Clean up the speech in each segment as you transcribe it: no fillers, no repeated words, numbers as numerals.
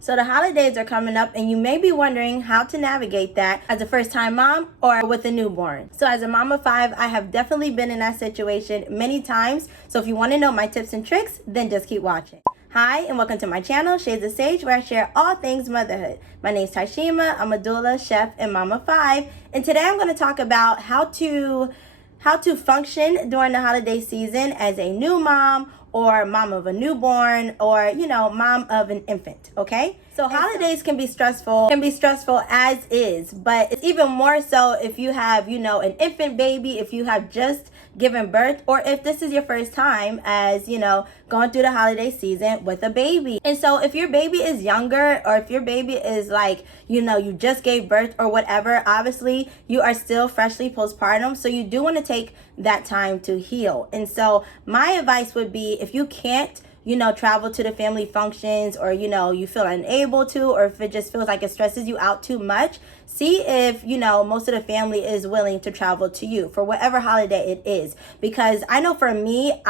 So the holidays are coming up and you may be wondering how to navigate that as a first-time mom or with a newborn. So as a mom of 5, I have definitely been in that situation many times. So if you want to know my tips and tricks, then just keep watching. Hi, and welcome to my channel, Shades of Sage, where I share all things motherhood. My name is Taishima. I'm a doula, chef, and mom of 5. And today I'm going to talk about how to function during the holiday season as a new mom or mom of a newborn or, mom of an infant, okay? So holidays can be stressful as is, but it's even more so if you have, an infant baby, if you have just given birth, or if this is your first time as, going through the holiday season with a baby. And so if your baby is younger, or if your baby is like, you just gave birth or whatever, obviously you are still freshly postpartum. So you do want to take that time to heal. And so my advice would be, if you can't, travel to the family functions, or, you feel unable to, or if it just feels like it stresses you out too much, see if, most of the family is willing to travel to you for whatever holiday it is. Because I know for me,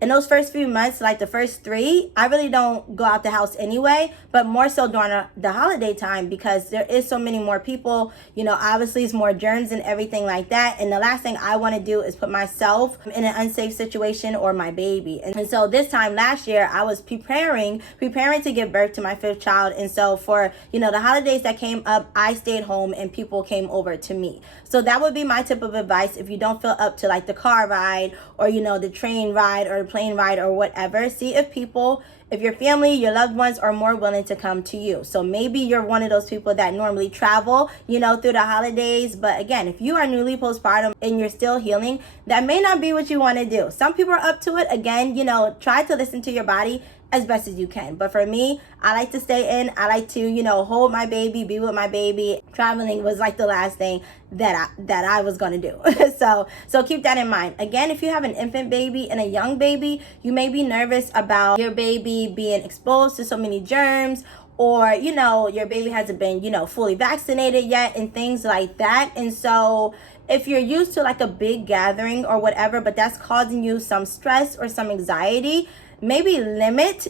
in those first few months, like the first 3, I really don't go out the house anyway, but more so during the holiday time, because there is so many more people, obviously it's more germs and everything like that. And the last thing I want to do is put myself in an unsafe situation or my baby. And so this time last year, I was preparing to give birth to my 5th child. And so for, the holidays that came up, I stayed home and people came over to me. So that would be my tip of advice. If you don't feel up to like the car ride or, the train ride or the plane ride or whatever, see if your family, your loved ones are more willing to come to you. So maybe you're one of those people that normally travel, through the holidays. But again, if you are newly postpartum and you're still healing, that may not be what you want to do. Some people are up to it. Again, try to listen to your body as best as you can. But for me, I like to stay in. I like to, hold my baby, be with my baby. Traveling was like the last thing that I was going to do. So keep that in mind. Again, if you have an infant baby and a young baby, you may be nervous about your baby being exposed to so many germs, or, your baby hasn't been, fully vaccinated yet and things like that. And so if you're used to like a big gathering or whatever, but that's causing you some stress or some anxiety, maybe limit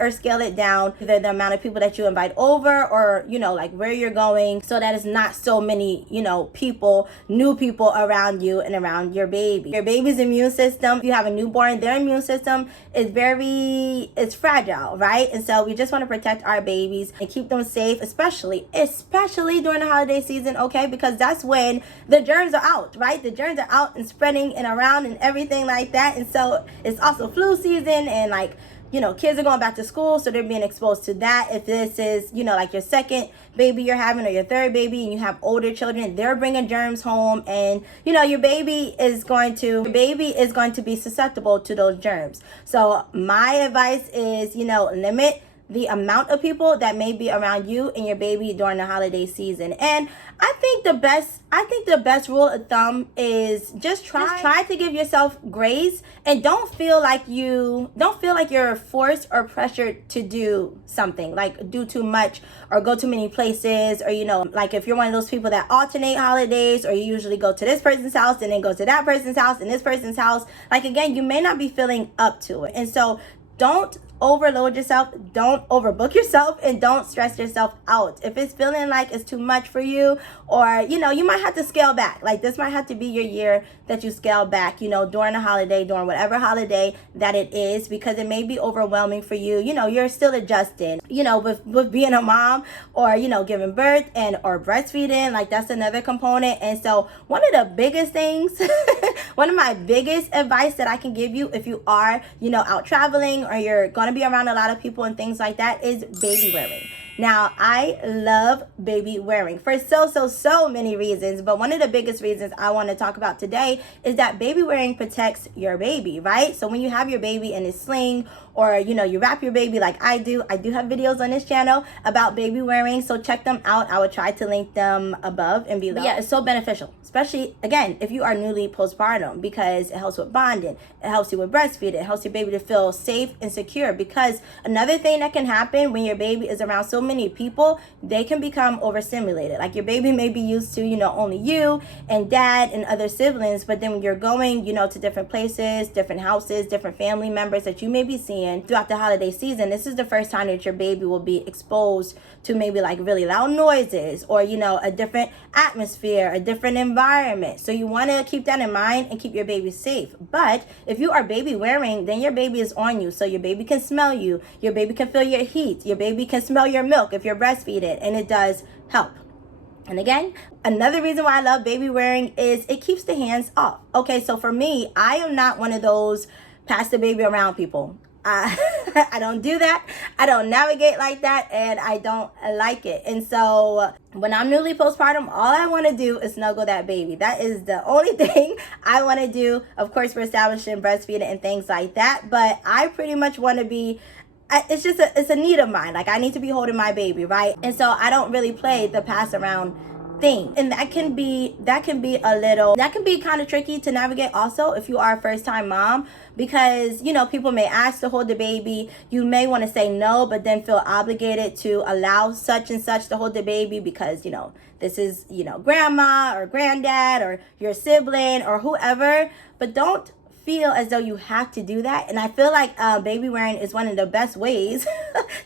or scale it down, either the amount of people that you invite over or, like where you're going, so that it's not so many, new people around you and around your baby. Your baby's immune system, if you have a newborn, their immune system is fragile, right? And so we just want to protect our babies and keep them safe, especially during the holiday season, okay? Because that's when the germs are out, right? The germs are out and spreading and around and everything like that. And so it's also flu season, and like, kids are going back to school, so they're being exposed to that. If this is, like your second baby you're having or your third baby and you have older children, they're bringing germs home, and, your baby is going to be susceptible to those germs. So my advice is, limit the amount of people that may be around you and your baby during the holiday season. And I think the best rule of thumb is just try to give yourself grace, and don't feel like you're forced or pressured to do something, like do too much or go too many places, or like if you're one of those people that alternate holidays, or you usually go to this person's house and then go to that person's house and this person's house, like again, you may not be feeling up to it. And so don't overload yourself, don't overbook yourself, and don't stress yourself out. If it's feeling like it's too much for you, or you might have to scale back. Like this might have to be your year that you scale back, during a holiday, during whatever holiday that it is, because it may be overwhelming for you. You're still adjusting, with being a mom, or giving birth and or breastfeeding. Like that's another component. And so one of the biggest things one of my biggest advice that I can give you, if you are out traveling or you're going to be around a lot of people and things like that, is baby wearing. Now, I love baby wearing for so many reasons, but one of the biggest reasons I want to talk about today is that baby wearing protects your baby, right? So when you have your baby in a sling, or you wrap your baby like I do have videos on this channel about baby wearing, so check them out. I would try to link them above and below. But yeah, it's so beneficial, especially again if you are newly postpartum, because it helps with bonding, it helps you with breastfeeding, it helps your baby to feel safe and secure. Because another thing that can happen when your baby is around so many people, they can become overstimulated. Like your baby may be used to, only you and dad and other siblings, but then when you're going, to different places, different houses, different family members that you may be seeing throughout the holiday season, this is the first time that your baby will be exposed to maybe like really loud noises or, a different atmosphere, a different environment. So you want to keep that in mind and keep your baby safe. But if you are baby wearing, then your baby is on you. So your baby can smell you. Your baby can feel your heat. Your baby can smell your milk if you're breastfeeding, and it does help. And again, another reason why I love baby wearing is it keeps the hands off. Okay, so for me, I am not one of those pass the baby around people. I don't do that. I don't navigate like that, and I don't like it. And so when I'm newly postpartum, all I want to do is snuggle that baby. That is the only thing I want to do. Of course, we're establishing breastfeeding and things like that, but I pretty much want to be, it's a need of mine. Like I need to be holding my baby, right? And so I don't really play the pass around thing, and that can be kind of tricky to navigate also if you are a first time mom, because people may ask to hold the baby. You may want to say no, but then feel obligated to allow such and such to hold the baby because this is grandma or granddad or your sibling or whoever, but don't feel as though you have to do that. And I feel like baby wearing is one of the best ways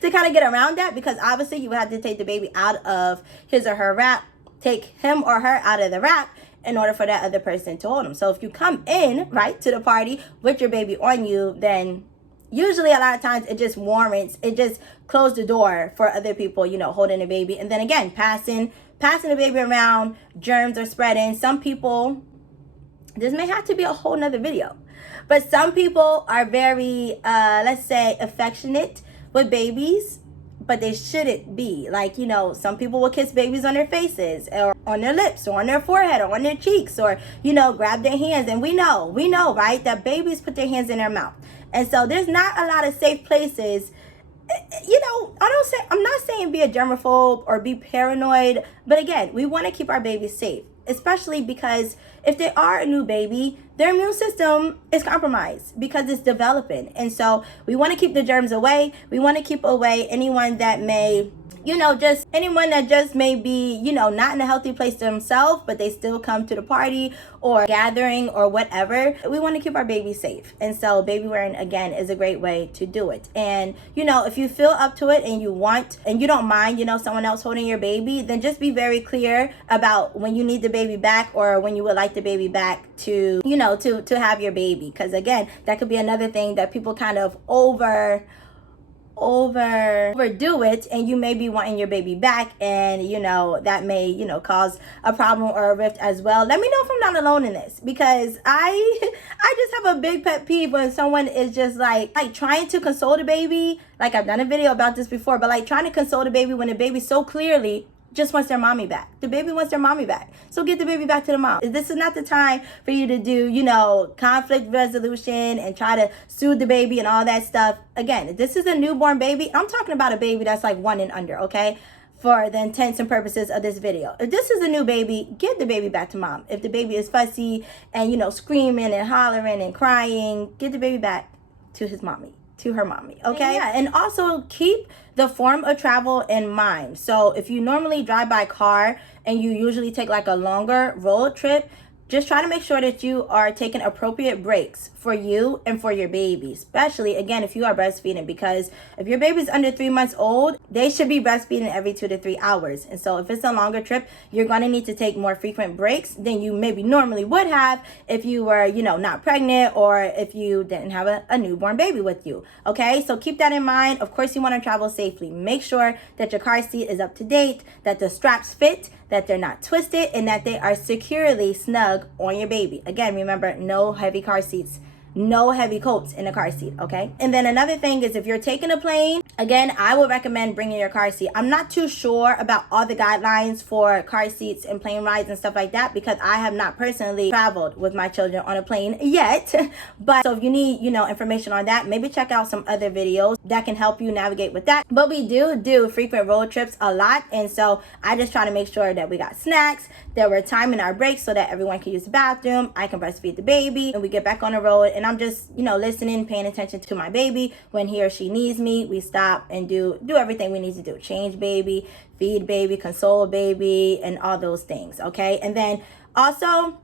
to kind of get around that, because obviously you would have to take the baby out of his or her wrap, take him or her out of the wrap in order for that other person to hold him. So if you come in right to the party with your baby on you, then usually a lot of times it just close the door for other people, holding the baby. And then again, passing the baby around, germs are spreading. Some people, this may have to be a whole nother video, but some people are very, let's say, affectionate with babies, but they shouldn't be. Like, some people will kiss babies on their faces or on their lips or on their forehead or on their cheeks or, grab their hands. And we know, right, that babies put their hands in their mouth. And so there's not a lot of safe places. I'm not saying be a germaphobe or be paranoid, but again, we want to keep our babies safe, especially because if they are a new baby, their immune system is compromised because it's developing. And so we want to keep the germs away. We want to keep away anyone that may, anyone that just may be, not in a healthy place themselves, but they still come to the party or gathering or whatever. We want to keep our baby safe. And so baby wearing, again, is a great way to do it. And, if you feel up to it and you want, and you don't mind, someone else holding your baby, then just be very clear about when you need the baby back or when you would like the baby back to, to have your baby. Because again, that could be another thing that people kind of overdo it, and you may be wanting your baby back, and that may cause a problem or a rift as well. Let me know if I'm not alone in this, because I just have a big pet peeve when someone is just like trying to console the baby. Like, I've done a video about this before, but like trying to console the baby when the baby so clearly just wants their mommy back. The baby wants their mommy back. So get the baby back to the mom. This is not the time for you to do, conflict resolution and try to soothe the baby and all that stuff. Again, this is a newborn baby. I'm talking about a baby that's like 1 and under, okay? For the intents and purposes of this video. If this is a new baby, get the baby back to mom. If the baby is fussy and, screaming and hollering and crying, get the baby back to her mommy, okay? And also keep the form of travel in mind. So if you normally drive by car and you usually take like a longer road trip, just try to make sure that you are taking appropriate breaks for you and for your baby, especially, again, if you are breastfeeding, because if your baby's under 3 months old, they should be breastfeeding every 2 to 3 hours. And so if it's a longer trip, you're going to need to take more frequent breaks than you maybe normally would have if you were, not pregnant or if you didn't have a newborn baby with you. Okay, so keep that in mind. Of course, you want to travel safely. Make sure that your car seat is up to date, that the straps fit, that they're not twisted, and that they are securely snug on your baby. Again, remember, no heavy car seats, no heavy coats in the car seat, okay? And then another thing is, if you're taking a plane, again, I would recommend bringing your car seat. I'm not too sure about all the guidelines for car seats and plane rides and stuff like that, because I have not personally traveled with my children on a plane yet. But so if you need, information on that, maybe check out some other videos that can help you navigate with that. But we do frequent road trips a lot. And so I just try to make sure that we got snacks, that we're timing our breaks so that everyone can use the bathroom, I can breastfeed the baby, and we get back on the road. And and I'm just, listening, paying attention to my baby. When he or she needs me, we stop and do everything we need to do. Change baby, feed baby, console baby, and all those things, okay? And then also,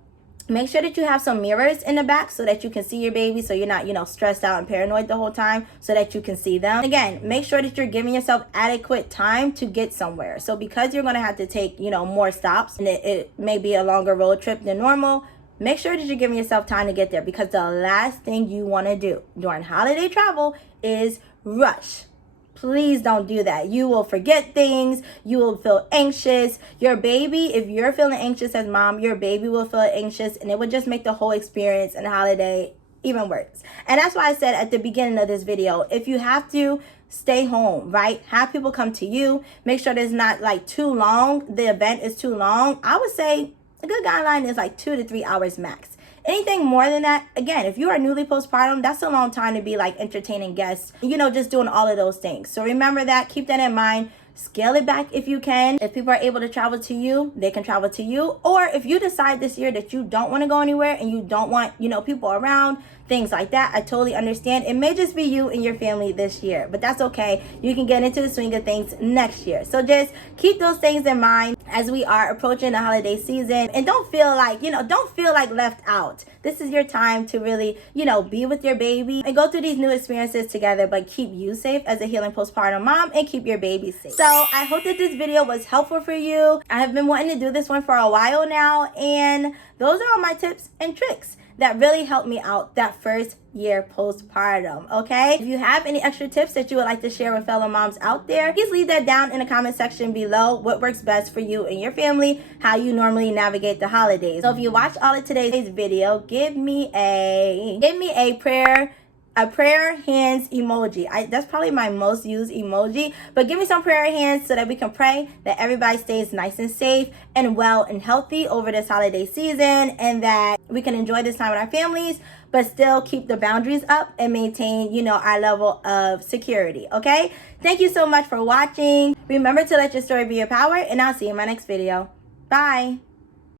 make sure that you have some mirrors in the back so that you can see your baby, so you're not, stressed out and paranoid the whole time, so that you can see them. Again, make sure that you're giving yourself adequate time to get somewhere. So because you're going to have to take, more stops, and it may be a longer road trip than normal, make sure that you're giving yourself time to get there, because the last thing you want to do during holiday travel is rush. Please don't do that. You will forget things. You will feel anxious. Your baby, if you're feeling anxious as mom, your baby will feel anxious, and it would just make the whole experience and holiday even worse. And that's why I said at the beginning of this video, if you have to, stay home, right? Have people come to you. Make sure there's not like too long. The event is too long. I would say a good guideline is like 2 to 3 hours max. Anything more than that, again, if you are newly postpartum, that's a long time to be like entertaining guests, just doing all of those things. So remember that, keep that in mind. Scale it back if you can. If people are able to travel to you, they can travel to you. Or if you decide this year that you don't want to go anywhere and you don't want, people around, things like that, I totally understand. It may just be you and your family this year, but that's okay. You can get into the swing of things next year. So just keep those things in mind as we are approaching the holiday season, and don't feel like, left out. This is your time to really, be with your baby and go through these new experiences together, but keep you safe as a healing postpartum mom and keep your baby safe. So I hope that this video was helpful for you. I have been wanting to do this one for a while now, and those are all my tips and tricks that really helped me out that first year postpartum, okay? If you have any extra tips that you would like to share with fellow moms out there, please leave that down in the comment section below. What works best for you and your family, how you normally navigate the holidays. So if you watch all of today's video, give me a prayer hands emoji. That's probably my most used emoji, but give me some prayer hands so that we can pray that everybody stays nice and safe and well and healthy over this holiday season, and that we can enjoy this time with our families, but still keep the boundaries up and maintain, our level of security, okay? Thank you so much for watching. Remember to let your story be your power, and I'll see you in my next video. Bye.